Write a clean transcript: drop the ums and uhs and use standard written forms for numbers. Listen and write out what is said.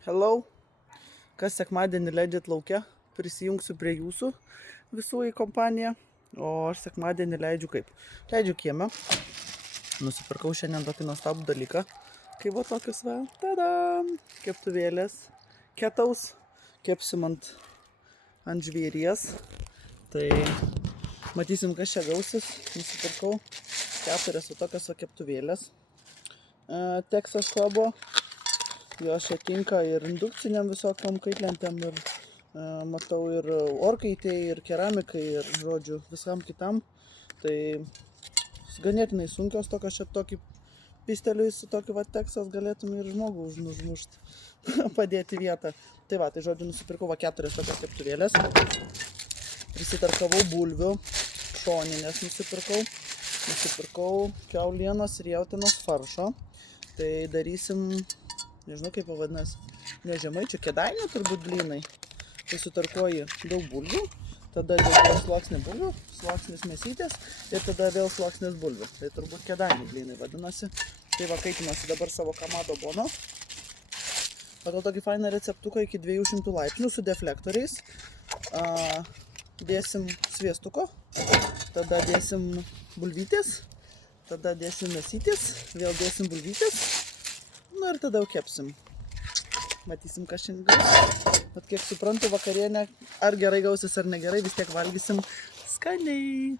Hello, kas sekmadienį leidžiat laukia, prisijungsiu prie jūsų visų į kompaniją, o aš sekmadienį leidžiu kaip? Leidžiu kieme. Nusipirkau šiandien tokį nuostabų dalyką, kaip va tokius va, tadam, keptuvėlės, ketaus, kepsim ant žvėries. Tai matysim, kas čia gausis. Nusipirkau 4 tokias va keptuvėlės. Texas Clubo. Jos čia tinka ir indukciniam visokiam kaitlentėm, ir matau ir orkaitėj, ir keramikai, ir žodžiu viskam kitam. Tai ganėtinai sunkios tokios, čia tokį pisteliui su tokiu va Texas galėtum ir žmogų užmušt, padėti vietą. Tai va, tai žodžiu nusipirkau va 4 tokias keptuvėlės. Prisitarkavau bulvių, šoninės nusipirkau kiaulienos ir jautienos faršo. Tai darysim, nežinau kaip pavadinas, ne žemaičių, kėdainių turbūt blynai. Tai sutarkuoji daug bulvių, tada dėl sluoksnį bulvių, sluoksnis mėsytės ir tada vėl sluoksnis bulvių. Tai turbūt kėdainių blynai vadinasi. Tai va kaitinuosi dabar savo kamado bono. Pagal tokį fainą receptuką iki 200 laipsnių su deflektoriais. Dėsim sviestuko, tada dėsim bulvytės, tada dėsim mėsytės, vėl dėsim bulvytės. Nu ir tada jau kepsim. Matysim, kas šiandien gaus. Bet kiek suprantu, vakarienė ar gerai gausis ar negerai, vis tiek valgysim skaniai.